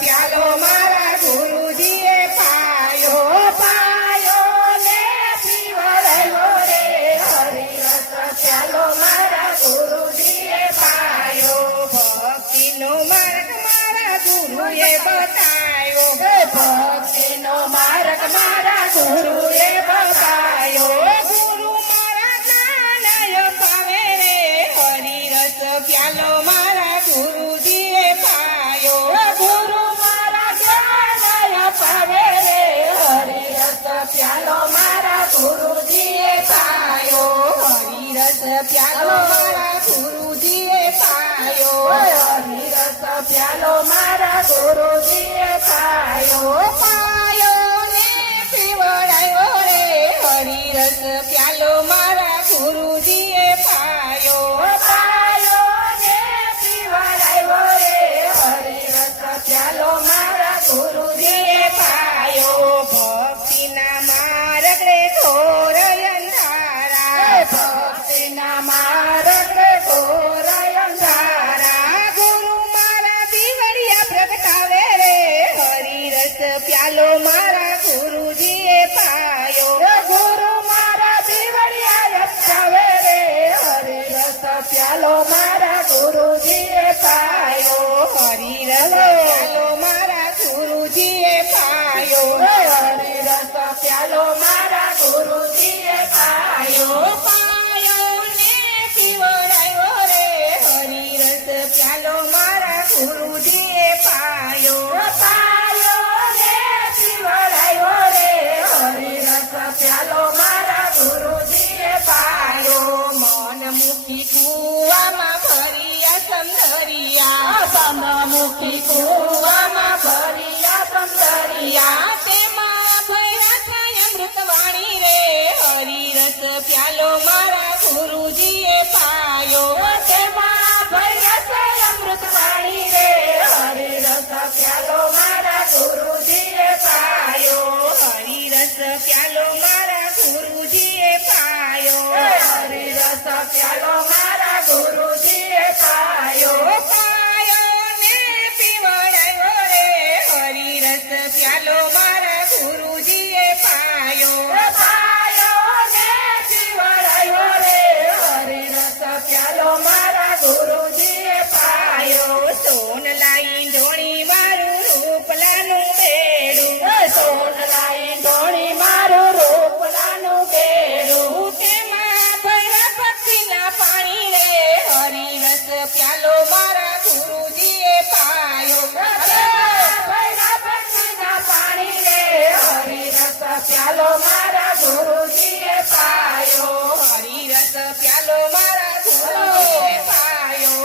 પ્યાલો મારા ગુરુજીએ પાયો પાયો ને પીવડાવ્યો રે હરિરસ પ્યાલો મારા ગુરુજીએ પાયો ભક્તિનો માર્ગ મારા ગુરુએ બતાવ્યો ભક્તિનો માર્ગ મારા ગુરુએ બતાવ્યો ગુરુ મારા જ્ઞાનય પાવે રે હરિરસ પ્યાલો મારા ગુરુજીએ પાયો ગુરુ મારા જ્ઞાનય પાવે રે હરિરસ પ્યાલો મારા ગુરુજીએ પાયો હરિરસ પ્યાલો મારા ગુરુજીએ પાયો હરિરસ પ્યાલો મારા ગુરુજીએ પાયો પાયો ને પીવડાવ્યો રે હરિરસ પ્યાલો મારા ગુરુજીએ પાયો પાયો ને પીવડાવ્યો રે હરિરસ પ્યાલો મારા ગુરુજીએ પાયો ભક્તિના માર્ગ રે ઘોર અંધારા ભક્તિના માર્ગ રે ઘોર અંધારા ગુરુ મારા દીવડિયા પ્રગટાવે રે હરિરસ પ્યાલો મારા ગુરુજીએ પાયો ગુરુ મારા દીવડિયા પ્રગટાવે રે હરિરસ પ્યાલો મારા ગુરુજીએ પાયો હરિરસ પ્યાલો મારા ગુરુજીએ પાયો હરિરસ પ્યાલો મારા ગુરુજીએ પાયો પાયો ને પીવડાવ્યો રે હરિરસ પ્યાલો મારા ગુરુજીએ પાયો પાયો ને પીવડાવ્યો રે હરિરસ પ્યાલો મારા ગુરુજીએ પાયો મન મૂકી કુવામાં ભર્યા સમદરિયા મન મૂકી કુવામાં ભર્યા સમદરિયા તેમાં ભર્યા થાય અમૃતવાણી રે હરિરસ પ્યાલો મારા ગુરુજીએ પાયો તેમાં ભર્યા થાય અમૃતવાણી રે હરિરસ પ્યાલો મારા ગુરુજીએ પાયો હરિરસ પ્યાલો મારા ગુરુજીએ પાયો હરિરસ પ્યાલો મારા ગુરુજીએ પાયો પાયો ને પીવડાવ્યો રે હરિરસ પ્યાલો મારા ગુરુજીએ પાયો પાયો ને પીવડાવ્યો રે હરિરસ પ્યાલો મારા ગુરુજીએ પાયો સોનલાઈ ઢોણી મારું રૂપલાનું બેડું સોનલાઈ ઢોણી મારું રૂપલાનું બેડું તેમાં ભર્યા ભક્તિના પાણી રે હરિરસ પ્યાલો મારા ગુરુજીએ પાયો ભર્યા ભક્તિના પાણી રે હરિરસ પ્યાલો મારા ગુરુજીએ પાયો હરિરસ પ્યાલો મારા ગુરુજીએ પાયો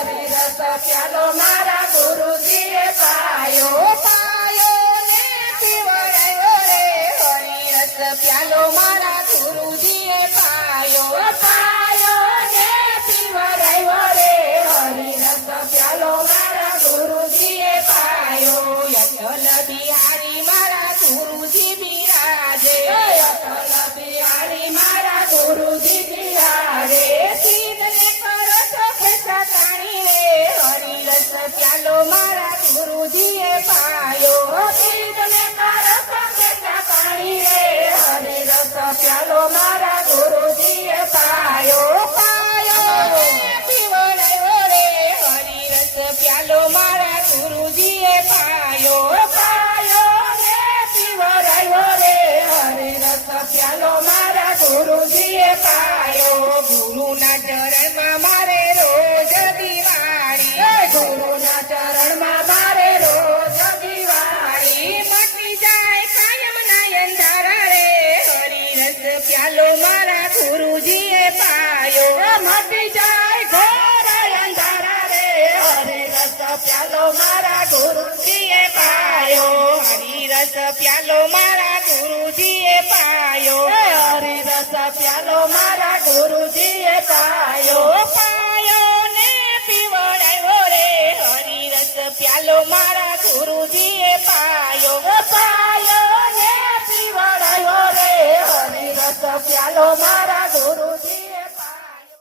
હરિરસ પ્યાલો મારા ગુરુજીએ પાયો પાયો ને પીવડાવ્યો રે હરિરસ પ્યાલો મારા ગુરુજીએ પાયો પાયો ને પીવડાવ્યો રે હરિરસ પ્યાલો મારા ગુરુજીએ પાયો અટલ બિહારી મારા ગુરુજી બિરાજે અટલ બિહારી મારા ગુરુજી બિરાજે સીધને કરો તો ખેસા તાણી રે હરિરસ પ્યાલો મારા ગુરુજીએ પાયો સીધને કરો તો ખેસા તાણી રે હરિરસ પ્યાલો મારા ગુરુજીએ પાયો પાયો પીવડાવ્યો રે હરિરસ પ્યાલો મારા ગુરુજીએ પાયો પાયો ને પીવડાવ્યો રે હરિરસ પ્યાલો મારા ગુરુજીએ પાયો ગુરુના ચરણમાં મારે રોજ દિવાળી ગુરુના ચરણમાં મારે રોજ દિવાળી મટી જાય કાયમ ના અંધારા રે હરિરસ પ્યાલો મારા ગુરુજીએ પાયો મટી જાય ઘોર અંધારા રે હરિરસ પ્યાલો મારા ગુરુજીએ પાયો હરિરસ પ્યાલો મારા ગુરુજીએ પાયો હરિરસ પ્યાલો મારા ગુરુજીએ પાયો પાયો ને પીવડાવ્યો રે હરિરસ પ્યાલો મારા ગુરુજીએ પાયો પાયો ને પીવડાવ્યો રે હરિરસ પ્યાલો મારા